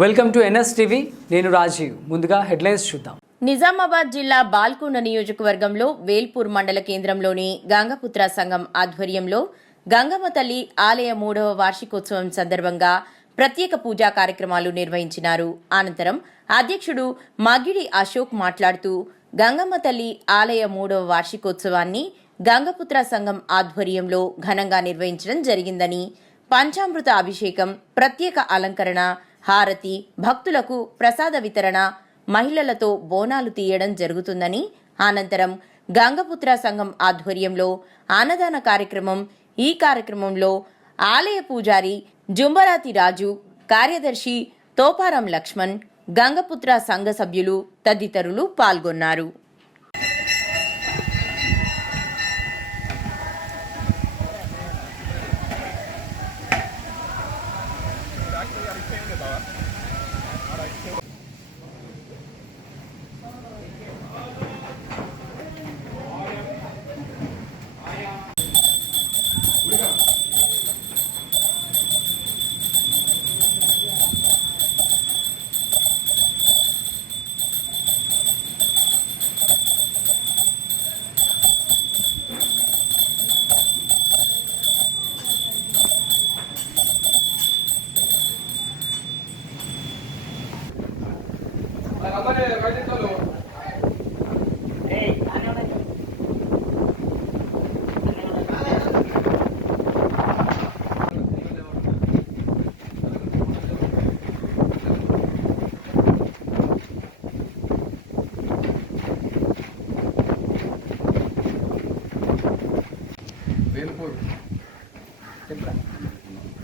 Welcome to NS TV. నేను రాజీవ్. ముందుగా headlines చూద్దాం. నిజామాబాద్ జిల్లా బాల్కొండ నియోజకవర్గంలో వేల్పూర్ మండల కేంద్రంలోని గంగపుత్ర సంఘం ఆధ్వర్యంలో గంగమ్మ తల్లి ఆలయ మూడవ వార్షికోత్సవం సందర్భంగా ప్రత్యేక పూజా కార్యక్రమాలు నిర్వహించినారు. అనంతరం అధ్యక్షుడు మగిడి అశోక్ మాట్లాడుతూ గంగమ్మ తల్లి ఆలయ మూడవ వార్షికోత్సవాన్ని గంగపుత్ర సంఘం ఆధ్వర్యంలో ఘనంగా నిర్వహించడం జరిగిందని పంచామృత అభిషేకం ప్రత్యేక అలంకరణ హారతి భక్తులకు ప్రసాద వితరణ మహిళలతో బోనాలు తీయడం జరుగుతుందని అనంతరం గంగపుత్ర సంఘం ఆధ్వర్యంలో అన్నదాన కార్యక్రమం ఈ కార్యక్రమంలో ఆలయ పూజారి జుంబరాతి రాజు కార్యదర్శి తోపారం లక్ష్మణ్ గంగపుత్ర సంఘ సభ్యులు తదితరులు పాల్గొన్నారు.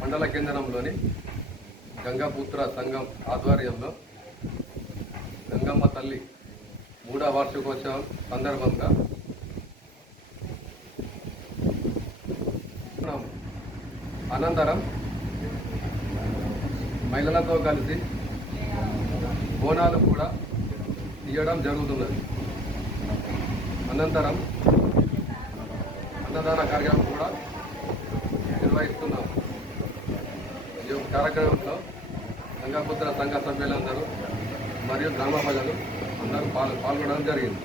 మండల కేంద్రంలోని గంగాపుత్ర సంఘం ఆధ్వర్యంలో గంగమ్మ తల్లి. మూడవ వార్షికోత్సవం సందర్భంగా. అనంతరం మహిళలతో కలిసి బోనాలు కూడా తీయడం జరుగుతున్నది. అనంతరం అన్నదాన కార్యక్రమం కూడా నిర్వహిస్తున్నాం ఈ యొక్క కార్యక్రమంలో సంఘపుత్ర సంఘ సభ్యులందరూ మరియు గ్రామ ప్రజలు అందరూ పాల్గొనడం జరిగింది.